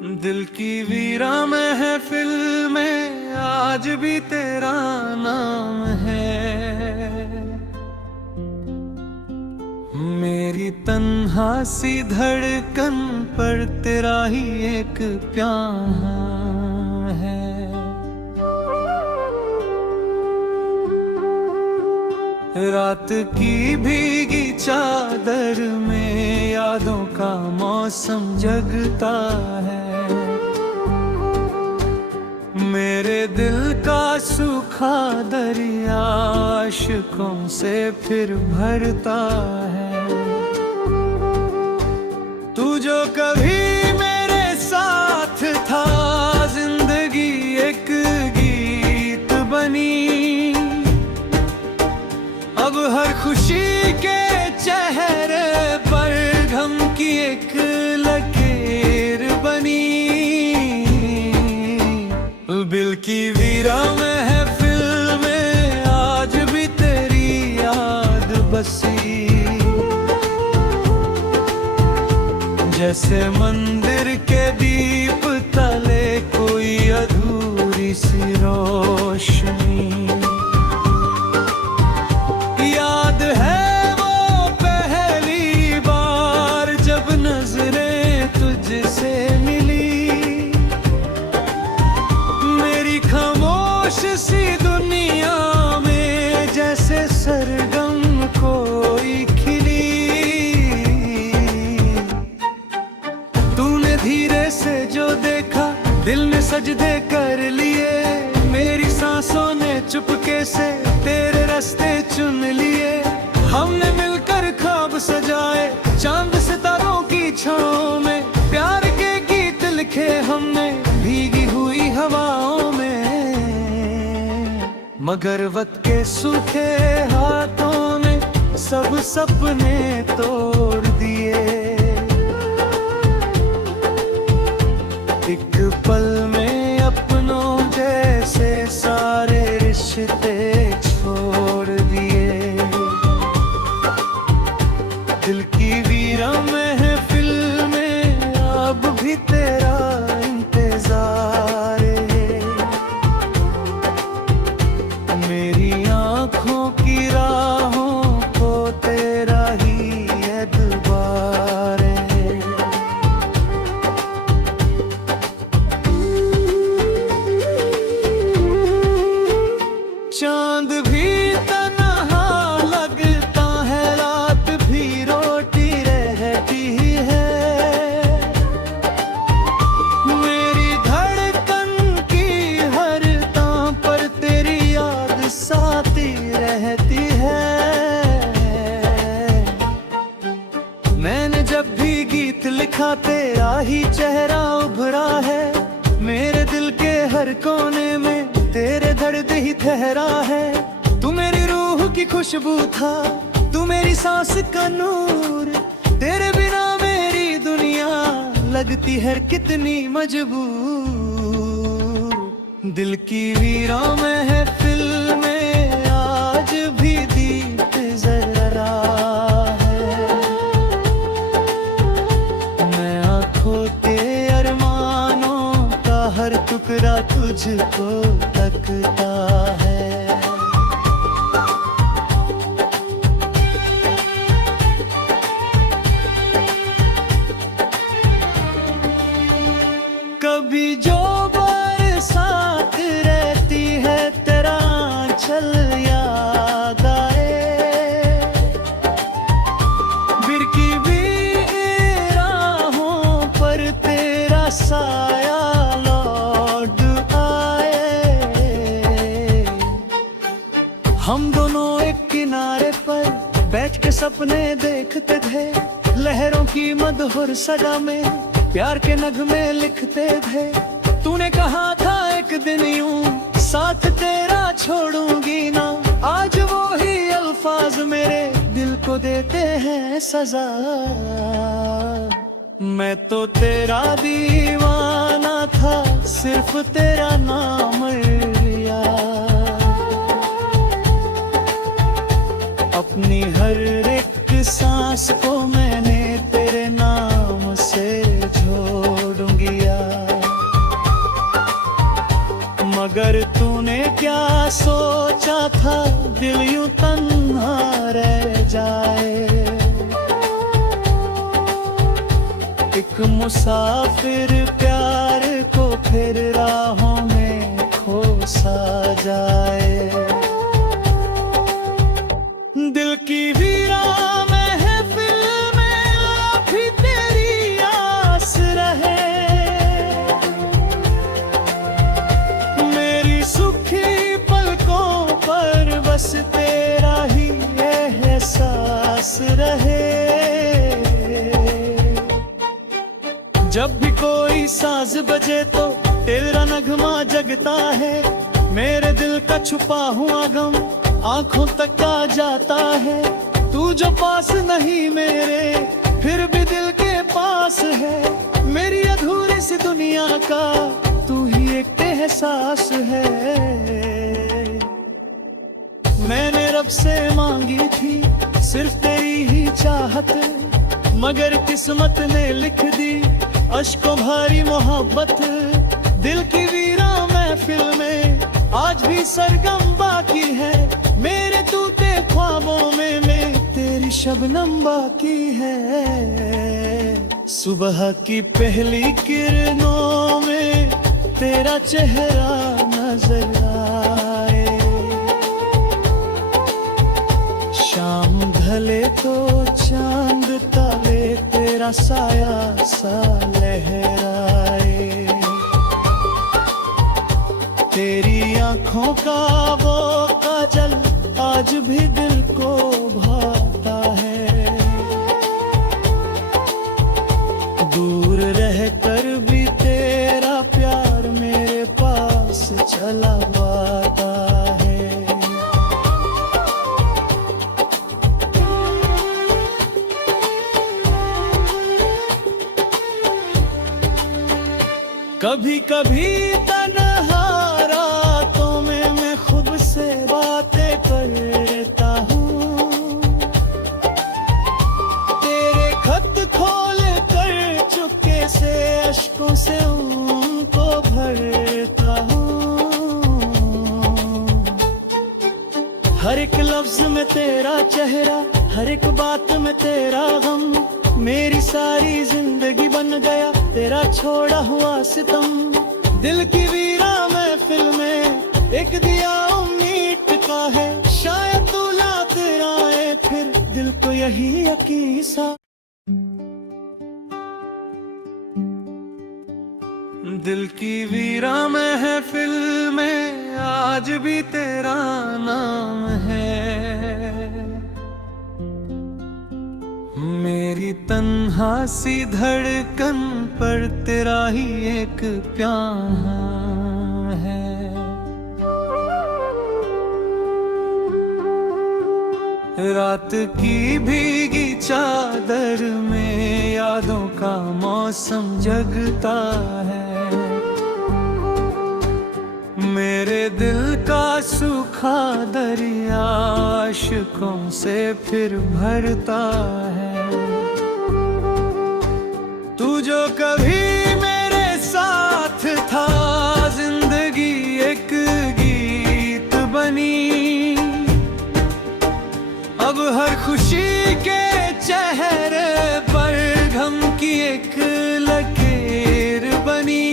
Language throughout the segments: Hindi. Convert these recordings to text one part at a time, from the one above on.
दिल की वीरा महफिल में आज भी तेरा नाम है। मेरी तन्हा सी धड़कन पर तेरा ही एक प्यार है। रात की भीगी चादर में यादों का मौसम जगता है। मेरे दिल का सूखा दरिया आशिकों से फिर भरता है। तू जो कभी मेरे साथ था, जिंदगी एक गीत बनी। अब हर खुशी के चेहरे पर गम की एक लकीर बनी। दिल की वीरा महफिल में आज भी तेरी याद बसी। जैसे मंदिर के दीप तले कोई अधूरी सी रोशनी। याद है वो पहली बार जब नजरें तुझसे मिली। मेरी खामोश सी दुनिया में जैसे सरगम कोई खिली। तूने धीरे से जो देखा, दिल ने सजदे कर लिए। मेरी सांसों ने चुपके से तेरे रास्ते चुन लिए। हमने मिलकर ख्वाब सजाए, चांद सितारों की छाँव में। प्यार के गीत लिखे हमने भीगी हुई हवाओं में। मगर वक्त के सूखे हाथों ने सब सपने तोड़ दिए। एक पल में अपनों जैसे सारे रिश्ते छोड़ दिए। दिल की वीरा महफिल में अब भी तेरा इंतजार है। मेरी आँखों की राहों को तेरा ही एतबार है। चांद भी तन्हा लगता है, रात भी रोटी रहती है। मेरी धड़कन की हर तां पर तेरी याद साथी रहती है। मैंने जब भी गीत लिखा तेरा ही चेहरा उभरा है। मेरे दिल के हर कोने में तेरे दर्द ही ठहरा है। तू मेरी रूह की खुशबू था, तू मेरी सांस का नूर। तेरे बिना मेरी दुनिया लगती है कितनी मजबूर। दिल की वीरा महफिल में आज भी दीप जरा है। मैं आँखों के अरमानों का हर टुकड़ा तुझको तकता है। कभी जो बरसात रहती है, तेरा आंचल याद आए। बिरकी भी राहों पर तेरा साया लौट आए। हम दोनों एक किनारे पर बैठ के सपने देखते थे। लहरों की मधुर सदा में प्यार के नगमे लिखते थे। तूने कहा था एक दिन यूं साथ तेरा छोड़ूंगी ना। आज वो ही अल्फाज मेरे दिल को देते हैं सजा। मैं तो तेरा दीवाना था, सिर्फ तेरा नाम लिया। अपनी हर एक सांस को मैंने तेरे नाम से जोड़ूंगी यार। दिल यूं तन्हा रह जाए। एक मुसाफिर प्यार को फिर राहों में खो सा जाए। दिल की वीरान महफिल में अभी तेरी आस रहे। मेरी सुखी पलकों पर बस तेरा ही एहसास रहे। जब भी कोई साज बजे तो तेरा नगमा जगता है। मेरे दिल का छुपा हुआ गम आंखों तक आ जाता है। तू जो पास नहीं मेरे फिर भी दिल के पास है। मेरी अधूरी सी दुनिया का तू ही एक एहसास है। मैंने रब से मांगी थी सिर्फ तेरी ही चाहत, मगर किस्मत ने लिख दी अश्कों भरी मोहब्बत। दिल की वीरा महफिल में आज भी सरगम बाकी है। मेरे टूटे ख्वाबों में तेरी शबनम बाकी है। सुबह की पहली किरणों में तेरा चेहरा नजर आए। शाम ढले तो चांद ताले तेरा साया सा लहराए। तेरी आंखों का वो काजल आज भी दिल को भाता है। दूर रह कर भी तेरा प्यार मेरे पास चला आता है। कभी कभी तन्हा रातों में मैं खुद से बातें करता हूँ। तेरे खत खोल कर चुपके से अश्कों से उनको भरता हूँ। हर एक लफ्ज में तेरा चेहरा, हर एक बात में तेरा गम। मेरी सारी जिंदगी बन गया तेरा छोड़ा हुआ सितम। दिल की वीरा महफिल में एक दिया उम्मीद का है। शायद तू लात आए फिर दिल को यही यकीन सा। दिल की वीरा महफिल में आज भी तेरा नाम है। मेरी तन्हा सी धड़कन पर तेरा ही एक प्यार है। रात की भीगी चादर में यादों का मौसम जगता है। मेरे दिल का सूखा दरिया आशिकों से फिर भरता है। तू जो कभी मेरे साथ था जिंदगी एक गीत बनी। अब हर खुशी के चेहरे पर गम की एक लकीर बनी।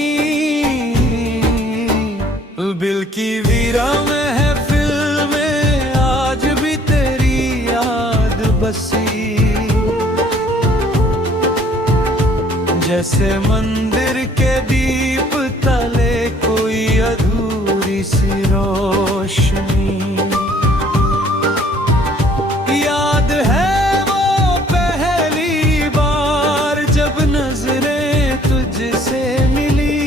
दिल की वीरा महफिल में आज भी तेरी याद बसी। जैसे मंदिर के दीप तले कोई अधूरी सी रोशनी। याद है वो पहली बार जब नजरें तुझसे मिली।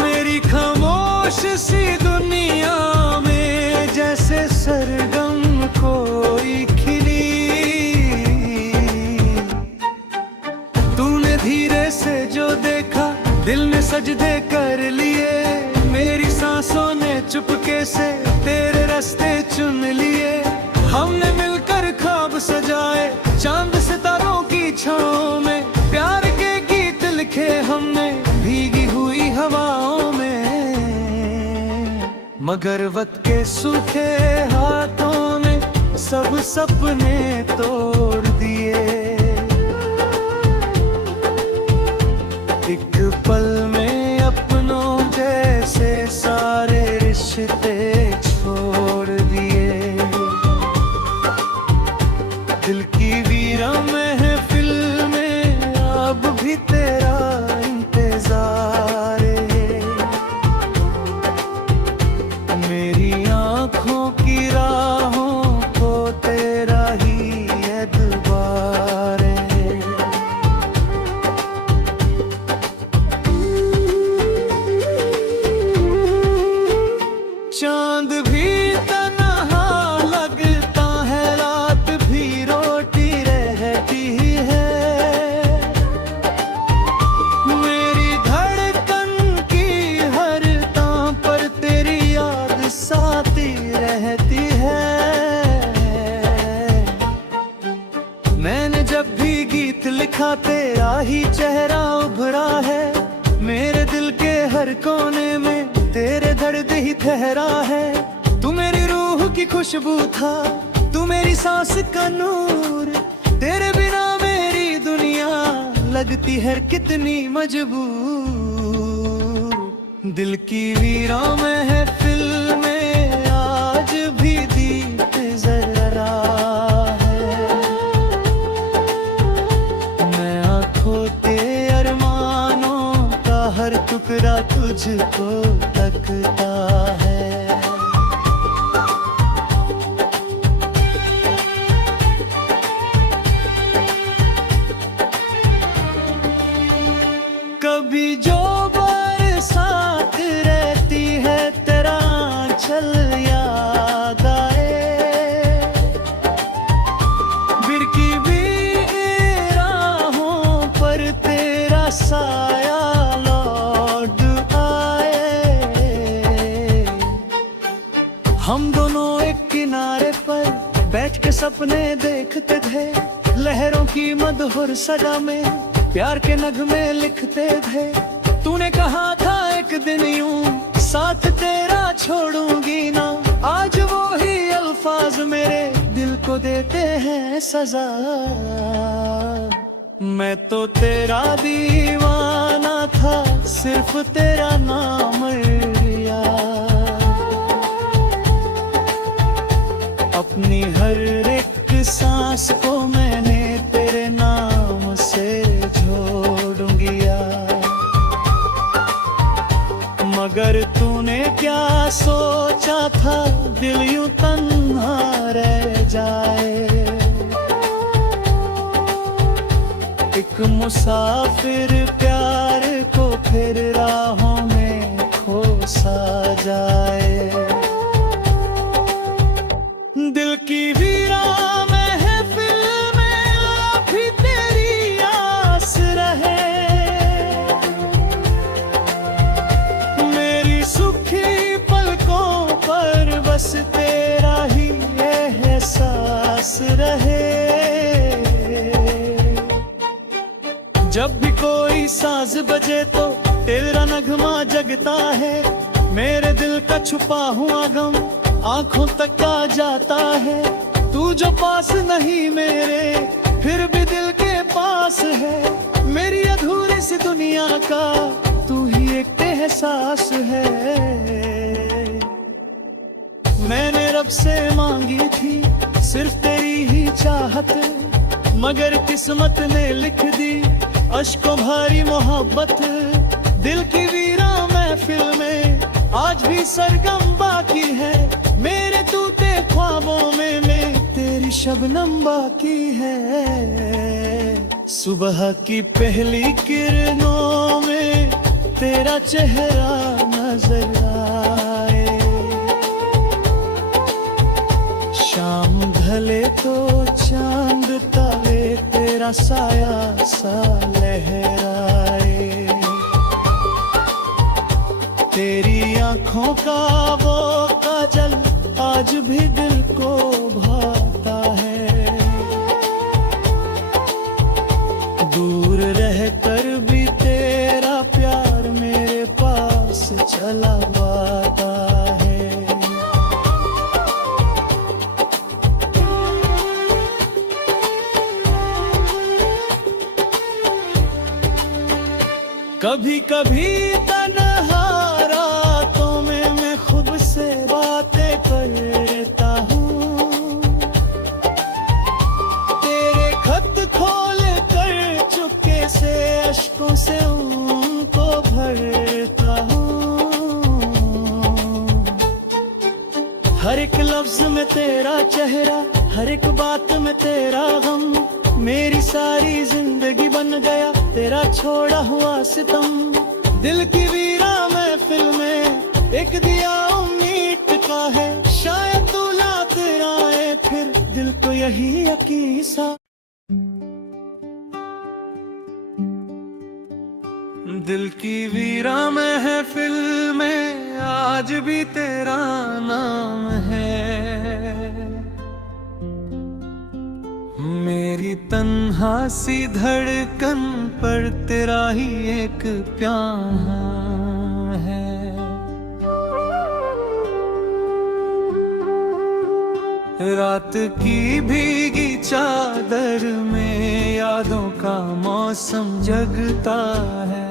मेरी खामोश सी दुनिया में जैसे सरगम कोई खिली। तूने धीरे से जो देखा दिल ने सजदे कर लिए। मेरी सांसों ने चुपके से तेरे रास्ते चुन लिए। हमने मिलकर ख्वाब सजाए चांद सितारों की छाँव में। प्यार के गीत लिखे हमने भीगी हुई हवाओं में। मगर वक्त के सूखे हाथों ने सब सपने तोड़ दिए। एक पल में अपनों जैसे सारे रिश्ते छोड़ दिए। दिल की वीरा महफिल में अब भी तेरा इंतजार है। मेरी आँखों की राहों को तेरा ही एतबार है। चांद भी तन्हा लगता है, रात भी रोटी रहती है। मेरी धड़कन की हर तां पर तेरी याद साथी रहती है। मैंने जब भी गीत लिखा तेरा ही चेहरा उभरा है। मेरे दिल के हर कोने में तेरे दर्द ही ठहरा है। तू मेरी रूह की खुशबू था, तू मेरी सांस का नूर। तेरे बिना मेरी दुनिया लगती है कितनी मजबूर। दिल की वीरा महफिल में आज भी दीप जरा है। मैं आँखों के अरमानों का हर टुकड़ा तुझको तकता है। कभी जो बरसात रहती है तेरा आंचल याद आए। बिरकी भी राहों पर तेरा साया लौट आए। हम दोनों एक किनारे पर बैठ के सपने देखते थे। लहरों की मधुर सदा में प्यार के नगमे लिखते थे। तूने कहा था एक दिन यूं साथ तेरा छोड़ूंगी ना। आज वो ही अल्फाज मेरे दिल को देते हैं सजा। मैं तो तेरा दीवाना था, सिर्फ तेरा नाम लिया। अपनी हर एक सांस को मैंने तेरे नाम से मगर तूने क्या सोचा था दिल यूं तन्हा रह जाए। एक मुसाफिर प्यार को फिर राहों में खो सा जाए। दिल की वीरा महफिल में भी तेरी आस रहे। बस तेरा ही एहसास रहे। जब भी कोई साज बजे तो तेरा नगमा जगता है। मेरे दिल का छुपा हुआ गम आंखों तक आ जाता है। तू जो पास नहीं मेरे फिर भी दिल के पास है। मेरी अधूरी सी दुनिया का तू ही एक एहसास है। मैंने रब से मांगी थी सिर्फ तेरी ही चाहत, मगर किस्मत ने लिख दी अश्कों भारी मोहब्बत। दिल की वीरा महफिल में आज भी सरगम बाकी है। मेरे टूटे ख्वाबों में तेरी शबनम बाकी है। सुबह की पहली किरणों में तेरा चेहरा नजर आए। शाम ढले तो चांद तारे तेरा साया सा लहराए। तेरी आंखों का वो काजल आज भी दिल को भाता है। दूर रहकर भी तेरा प्यार मेरे पास चला आता है। कभी कभी तन्हा रातों में मैं खुद से बातें करता हूँ, तेरे खत खोल कर चुपके से अश्कों से उनको भरता हूँ। हर एक लफ्ज में तेरा चेहरा, हर एक बात में तेरा गम, मेरी सारी जिंदगी बन गया तेरा छोड़ा हुआ सितम। दिल की वीरा महफिल में एक दिया उम्मीद का है, शायद तू लाते आए फिर दिल को यही यकीन सा। दिल की वीरा महफिल में आज भी तेरा नाम है, मेरी तन्हा सी धड़कन पर तेरा ही एक प्यार है। रात की भीगी चादर में यादों का मौसम जगता है,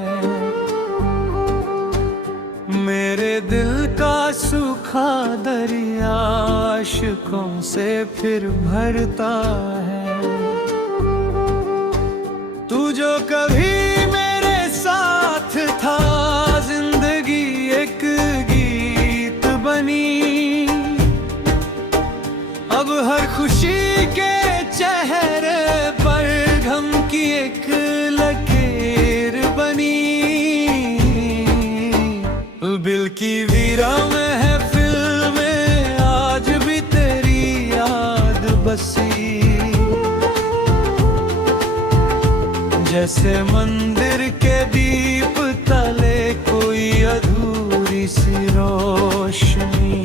मेरे दिल का सूखा दरिया आशिकों से फिर भरता है। तू जो कभी मेरे साथ था, जिंदगी एक गीत बनी, अब हर खुशी के चेहरे पर गम की एक लकीर बनी। दिल की वीरा महफिल में आज भी तेरी याद बसी, जैसे मंदिर के दीप तले कोई अधूरी सी रोशनी।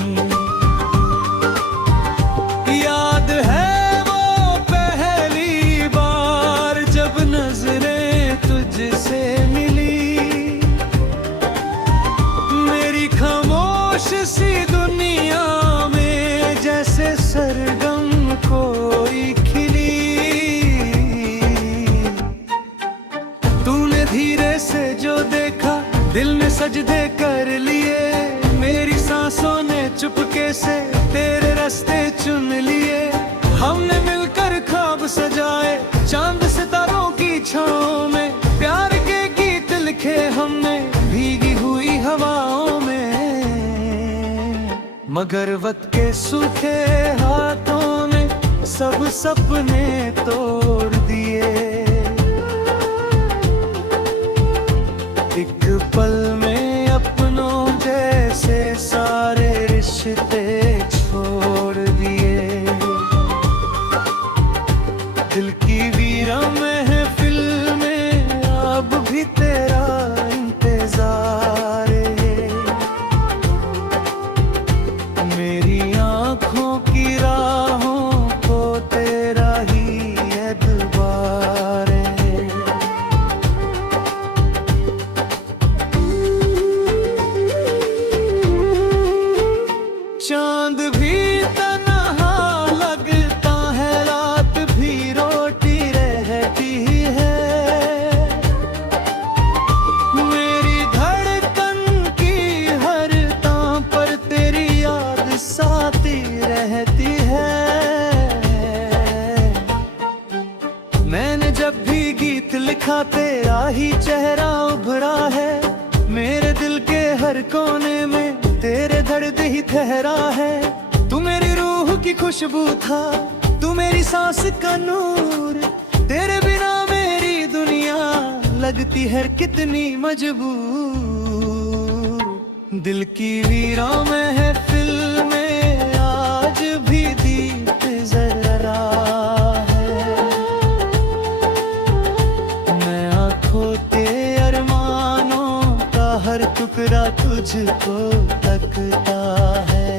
याद है वो पहली बार जब नजरें तुझसे मिली, मेरी खामोश सी दुनिया में जैसे सरगम कोई खिली। तूने धीरे से जो देखा दिल ने सजदे कर लिए, मेरी सांसों ने चुपके से तेरे रास्ते चुन लिए। हमने मिलकर ख्वाब सजाए चांद सितारों की छाँव में, प्यार के गीत लिखे हमने भीगी हुई हवाओं में, मगर वक्त के सूखे हाथों ने सब सपने तोड़ दिए। एक पल में अपनों जैसे सारे रिश्ते छोड़ दिए। दिल की वीरा महफिल में अब भी तेरा इंतजार है, मेरी आँखों की राहों को तेरा ही एतबार है। चांद भी तन्हा लगता है, रात भी रोटी रहती है, मेरी धड़कन की हर तां पर तेरी याद साथी रहती है। मैंने जब भी गीत लिखा तेरा ही चेहरा उभरा है, मेरे दिल के हर कोने में तेरे दर्द ही ठहरा है। तू मेरी रूह की खुशबू था, तू मेरी सांस का नूर, तेरे बिना मेरी दुनिया लगती है कितनी मजबूर। दिल की वीरा महफिल में आज भी दीप जरा है, मैं आँखों के अरमानों का हर टुकड़ा तुझको तकता है।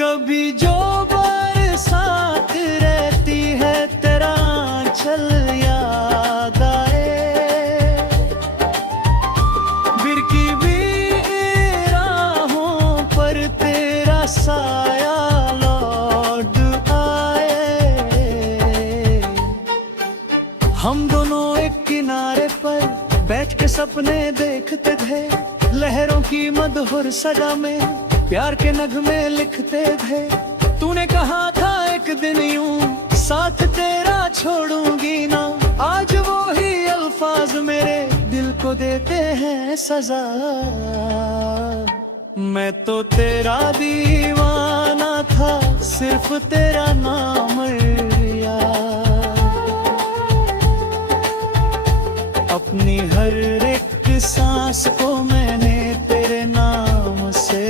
कभी जो बरसात रहती है तेरा आंचल याद आए, बिरकी भी राहों पर तेरा साया लौट आए। हम दोनों एक किनारे पर बैठ के सपने देखते थे, लहरों की मधुर सजा में प्यार के नगमे लिखते थे। तूने कहा था एक दिन यूं साथ तेरा छोड़ूंगी ना, आज वो ही अल्फाज मेरे दिल को देते हैं सजा। मैं तो तेरा दीवाना था, सिर्फ तेरा नाम लिया। अपनी हर एक सांस को मैंने तेरे नाम से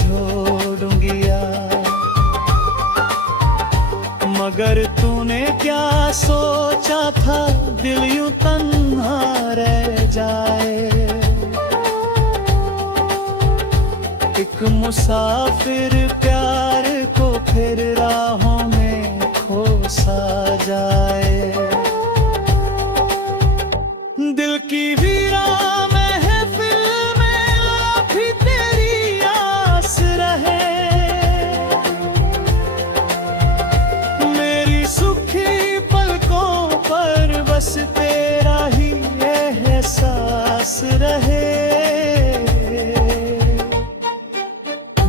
जोड़ूंगिया। मगर तूने क्या सोचा था, दिल यूं तन्हा रह जाए। एक मुसाफिर प्यार को फिर राहों में खो सा जाए। दिल की वीरान महफिल में भी तेरी आस रहे। मेरी सुखी पलकों पर बस तेरा ही एहसास रहे।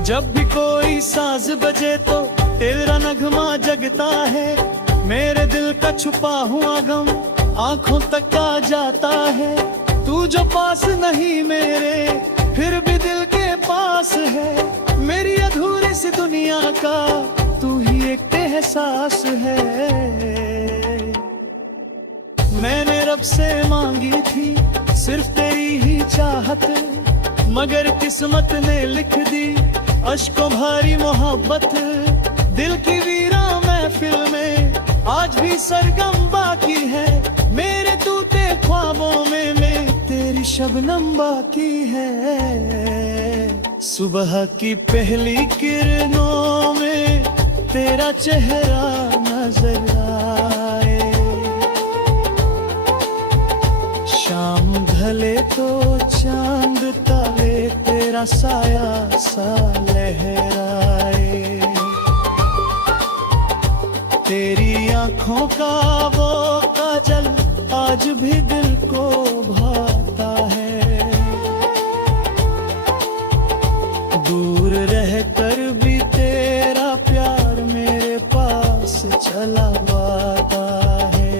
जब भी कोई साज बजे तो तेरा नगमा जगता है। मेरे दिल का छुपा हुआ गम आंखों तक आ जाता है। तू जो पास नहीं मेरे, फिर भी दिल के पास है। मेरी अधूरी सी दुनिया का तू ही एक एहसास है। मैंने रब से मांगी थी सिर्फ तेरी ही चाहत, मगर किस्मत ने लिख दी अश्कों भारी मोहब्बत। दिल की वीरा महफिल में आज भी सरगम बाकी है। मेरे टूटे ख्वाबों में तेरी शबनम बाकी है। सुबह की पहली किरणों में तेरा चेहरा नजर आए। शाम ढले तो चांद तारे तेरा साया सा लहराए। तेरी आंखों का वो काजल आज भी दिल को भाता है। दूर रहकर भी तेरा प्यार मेरे पास चला आता है।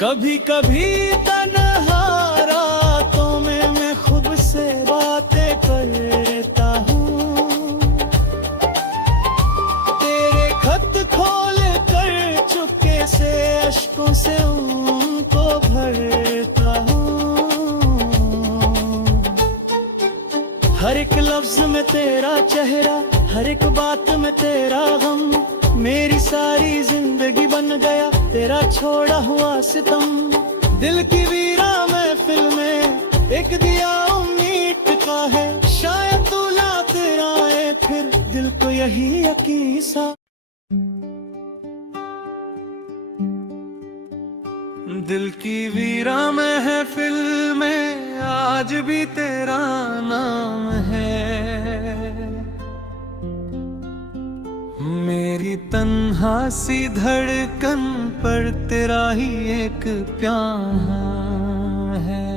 कभी कभी तन्हा रातों में मैं खुद से बातें करता हूँ। तेरे खत खोल कर चुपके से अश्कों से उनको भरता हूँ। हर एक लफ्ज में तेरा चेहरा, हर एक बात में तेरा गम। मेरी सारी जिंदगी बन गया तेरा छोड़ा हुआ सितम। दिल की वीरा महफिल में एक दिया उम्मीद का है। शायद तू लाते आए फिर दिल को यही यकीन सा। दिल की वीरा महफिल में आज भी तेरा नाम है। मेरी तन्हा सी धड़कन पर तेरा ही एक प्यार है।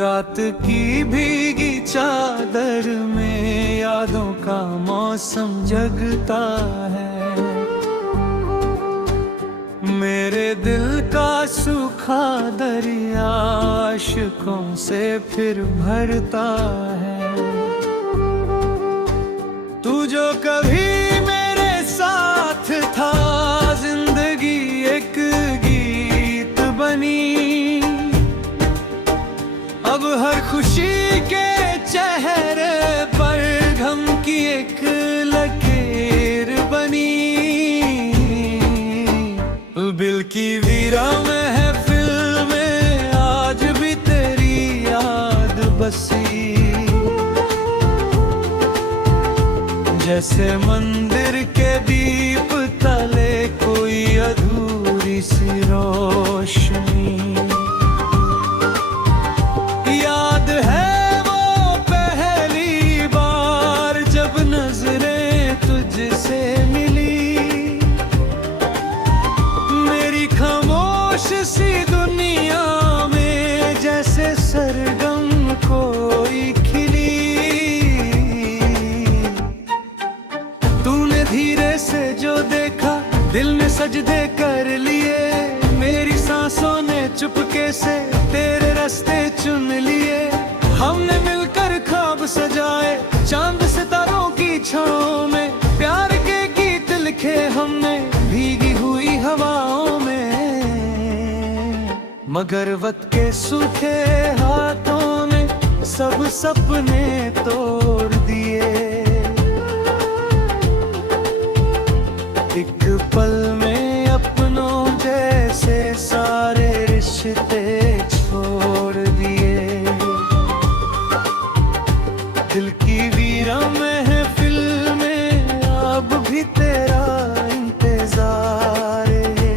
रात की भीगी चादर में यादों का मौसम जगता है। मेरे दिल का सूखा दरिया आशिकों से फिर भरता है। तू जो कभी मेरे साथ था, जिंदगी एक गीत बनी। अब हर खुशी के चेहरे पर गम की एक लकीर बनी। दिल की वीरा महफिल में आज भी तेरी याद बसी। जैसे मंदिर के दिल ने सजदे कर लिए, मेरी सांसों ने चुपके से तेरे रास्ते चुन लिए। हमने मिलकर ख्वाब सजाए चांद सितारों की छाँव में, प्यार के गीत लिखे हमने भीगी हुई हवाओं में। मगर वक्त के सूखे हाथों ने सब सपने तोड़ दिए। एक पल में अपनों जैसे सारे रिश्ते छोड़ दिए। दिल की वीरा महफिल में अब भी तेरा इंतजार है।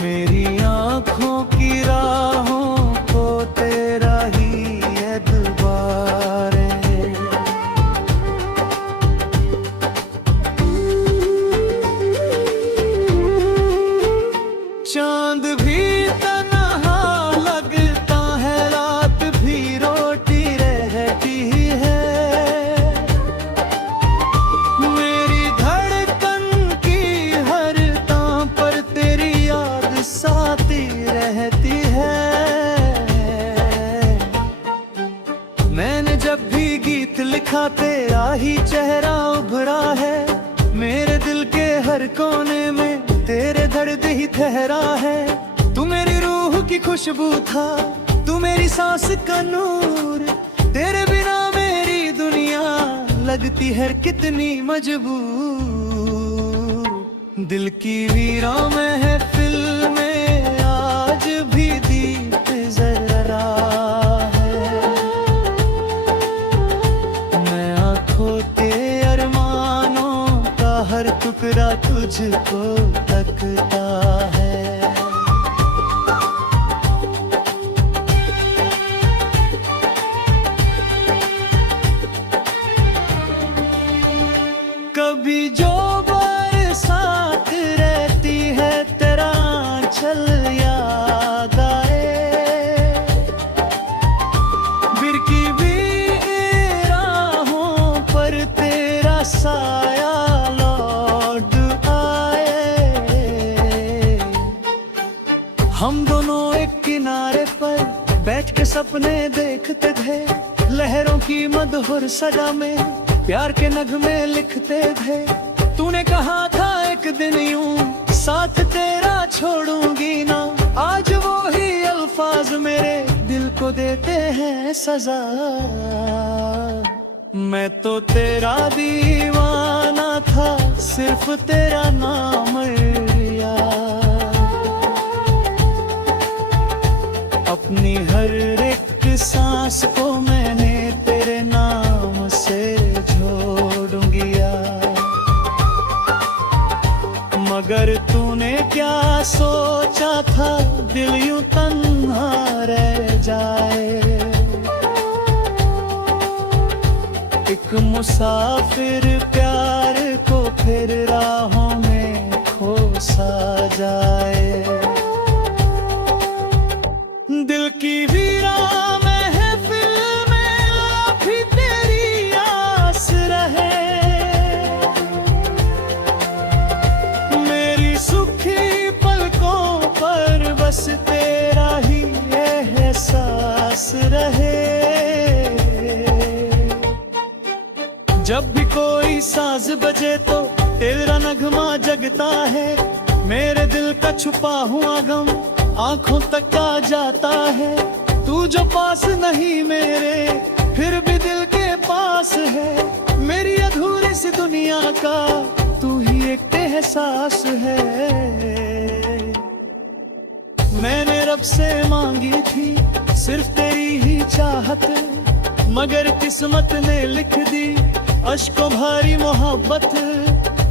मेरी आँखों की राहों को तेरा ही एतबार है। चांद भी तन्हा लगता है, रात भी रोटी रहती है। मेरी धड़कन की हर तां पर तेरी याद साथी रहती है। मैंने जब भी गीत लिखा तेरा ही चेहरा उभरा है। मेरे दिल के हर कोने में तेरे दर्द ही ठहरा है। तू मेरी रूह की खुशबू था, तू मेरी सांस का नूर। तेरे बिना मेरी दुनिया लगती है कितनी मजबूर। दिल की वीरा महफिल में आज भी दीप जरा है। मैं आँखों के अरमानों का हर टुकड़ा तुझको तकता है। कभी जो बरसात रहती है तेरा आंचल याद आए। बिरकी भी राहों पर तेरा साया लौट आए। हम दोनों एक किनारे पर बैठ के सपने देखते थे। लहरों की मधुर सजा में प्यार के नगमे लिखते थे। तूने कहा था एक दिन यूं साथ तेरा छोड़ूंगी ना। आज वो ही अल्फाज मेरे दिल को देते हैं सजा। मैं तो तेरा दीवाना था, सिर्फ तेरा नाम लिया। अपनी हर एक सांस को मैंने तेरे नाम से जोड़ूंगिया। मगर तूने क्या सोचा था दिल यूं तन्हा रह जाए। एक मुसाफिर प्यार को फिर राहों में खो सा जाए। दिल की वीरा महफिल में भी तेरी आस रहे। मेरी सुखी पलकों पर बस तेरा ही एहसास रहे। जब भी कोई साज बजे तो तेरा नगमा जगता है। मेरे दिल का छुपा हुआ गम आंखों तक आ जाता है। तू जो पास नहीं मेरे फिर भी दिल के पास है। मेरी अधूरी सी दुनिया का तू ही एक एहसास है। मैंने रब से मांगी थी सिर्फ तेरी ही चाहत, मगर किस्मत ने लिख दी अश्कों भारी मोहब्बत।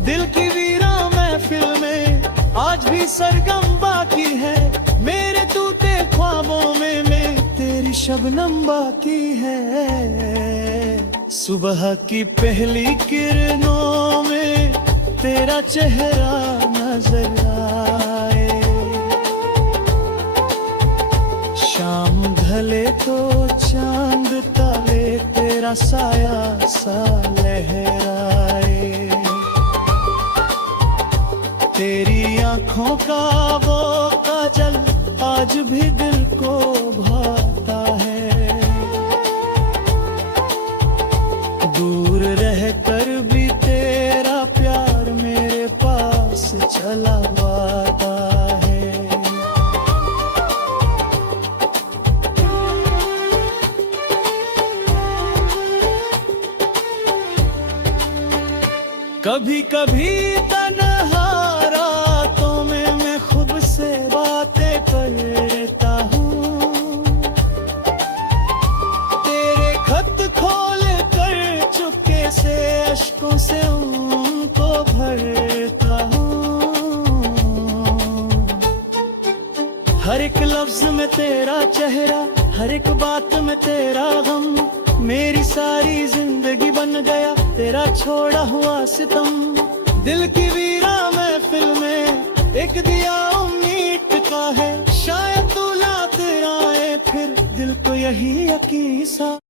दिल की वीरा महफिल में आज भी सरगम बाकी है। मेरे टूटे ख्वाबों में तेरी शबनम बाकी है। सुबह की पहली किरणों में तेरा चेहरा नजर आए। शाम ढले तो चांद तारे तेरा साया सा लहराए। तेरी आंखों का वो काजल आज भी दिल को भाता है। दूर रह कर भी तेरा प्यार मेरे पास चला आता है। कभी कभी तन्हा रातों में मैं खुद से बातें करता हूँ, तेरे खत खोल कर चुपके से अश्कों से उनको भरता हूँ। हर एक लफ्ज में तेरा चेहरा, हर एक बात में तेरा गम, मेरी सारी जिंदगी बन गया तेरा छोड़ा हुआ सितम। दिल की वीरा महफिल में एक दिया उम्मीद का है, शायद तू लाते आए फिर दिल को यही यकीन सा।